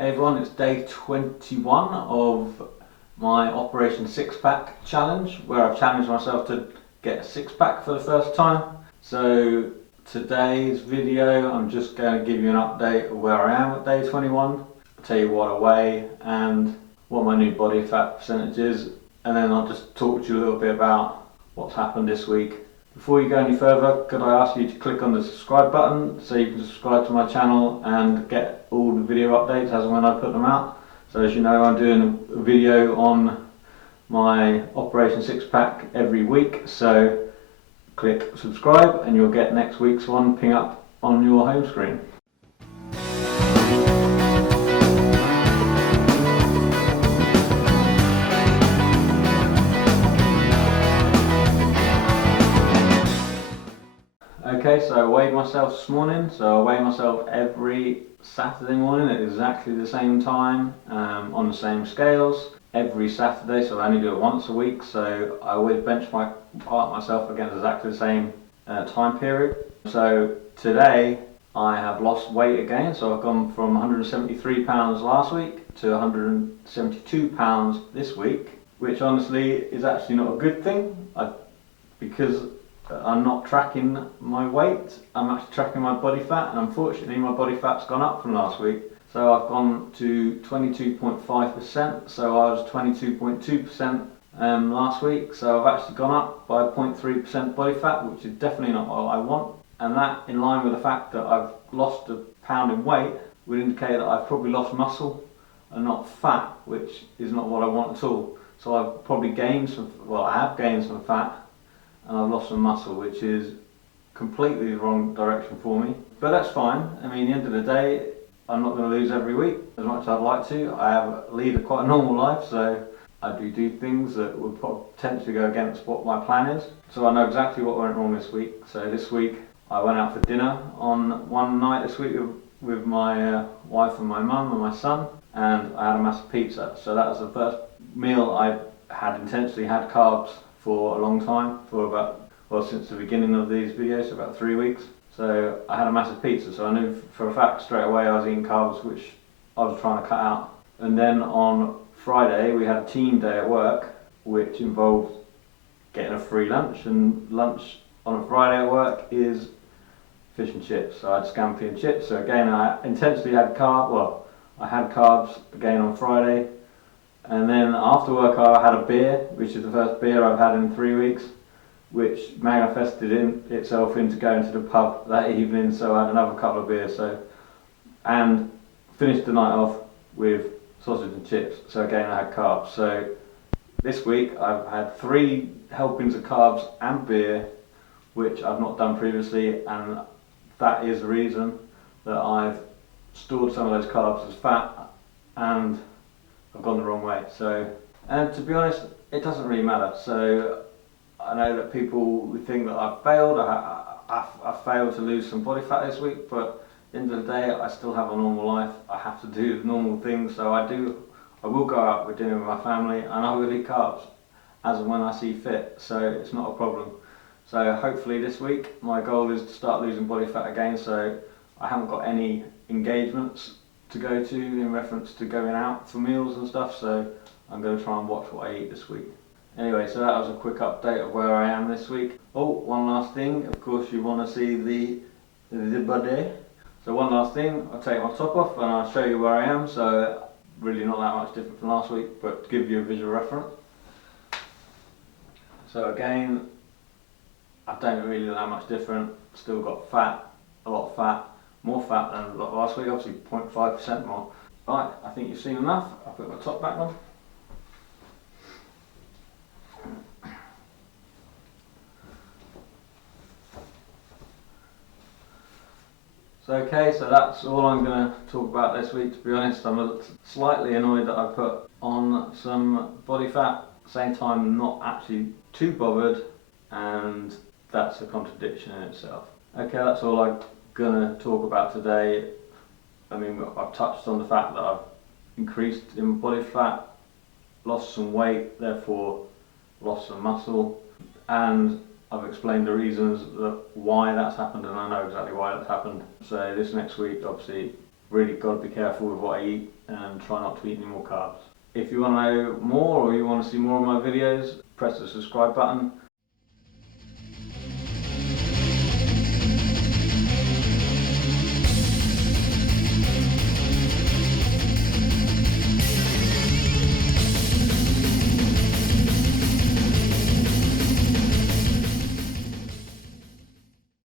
Hey everyone, it's day 21 of my Operation Six Pack challenge, where I've challenged myself to get a six pack for the first time. So today's video, I'm just going to give you an update of where I am at day 21, tell you what I weigh and what my new body fat percentage is, and then I'll just talk to you a little bit about what's happened this week. Before you go any further, could I ask you to click on the subscribe button so you can subscribe to my channel and get all the video updates as and when I put them out. So as you know, I'm doing a video on my Operation Six Pack every week, so click subscribe and you'll get next week's one ping up on your home screen. Okay, so I weighed myself this morning. So I weigh myself every Saturday morning at exactly the same time, on the same scales, every Saturday, so I only do it once a week. So I always benchmark myself against exactly the same time period. So today I have lost weight again, so I've gone from 173 pounds last week to 172 pounds this week, which honestly is actually not a good thing, because I'm not tracking my weight, I'm actually tracking my body fat, and unfortunately my body fat's gone up from last week. So I've gone to 22.5%, so I was 22.2% last week, so I've actually gone up by 0.3% body fat, which is definitely not what I want. And that, in line with the fact that I've lost a pound in weight, would indicate that I've probably lost muscle and not fat, which is not what I want at all. So I've probably gained some, well, I have gained some fat, and I've lost some muscle, which is completely the wrong direction for me. But that's fine. I mean, at the end of the day, I'm not going to lose every week as much as I'd like to. I lead quite a normal life, so I do things that would potentially go against what my plan is. So I know exactly what went wrong this week. So this week I went out for dinner on one night this week with my wife and my mum and my son, and I had a massive pizza. So that was the first meal I had intentionally had carbs for a long time, since the beginning of these videos, so about 3 weeks. So I had a massive pizza, so I knew for a fact straight away I was eating carbs, which I was trying to cut out. And then on Friday we had a team day at work, which involved getting a free lunch, and lunch on a Friday at work is fish and chips. So I had scampi and chips, so again I intentionally had I had carbs again on Friday. And then after work I had a beer, which is the first beer I've had in 3 weeks, which manifested itself into going to the pub that evening, so I had another couple of beers, and finished the night off with sausage and chips, so again I had carbs. So this week I've had 3 helpings of carbs and beer, which I've not done previously, and that is the reason that I've stored some of those carbs as fat and I've gone the wrong way. So, and to be honest, it doesn't really matter. So I know that people would think that I've failed. I failed to lose some body fat this week, but at the end of the day, I still have a normal life. I have to do normal things. So I will go out with dinner with my family, and I will eat carbs as and when I see fit. So it's not a problem. So hopefully this week, my goal is to start losing body fat again. So I haven't got any engagements to go to in reference to going out for meals and stuff, so I'm going to try and watch what I eat this week. Anyway, so that was a quick update of where I am this week. Oh, one last thing, of course you want to see the body. So one last thing, I'll take my top off and I'll show you where I am. So really not that much different from last week, but to give you a visual reference. So again, I don't really look that much different. Still got fat, a lot of fat. More fat than last week, obviously 0.5% more. Right, I think you've seen enough. I'll put my top back on. So that's all I'm going to talk about this week. To be honest, I'm slightly annoyed that I put on some body fat, at the same time not actually too bothered, and that's a contradiction in itself. Okay, that's all I'm going to talk about today. I mean, I've touched on the fact that I've increased in body fat, lost some weight, therefore lost some muscle, and I've explained the reasons why that's happened, and I know exactly why that's happened. So this next week, obviously, really got to be careful with what I eat and try not to eat any more carbs. If you want to know more or you want to see more of my videos, press the subscribe button.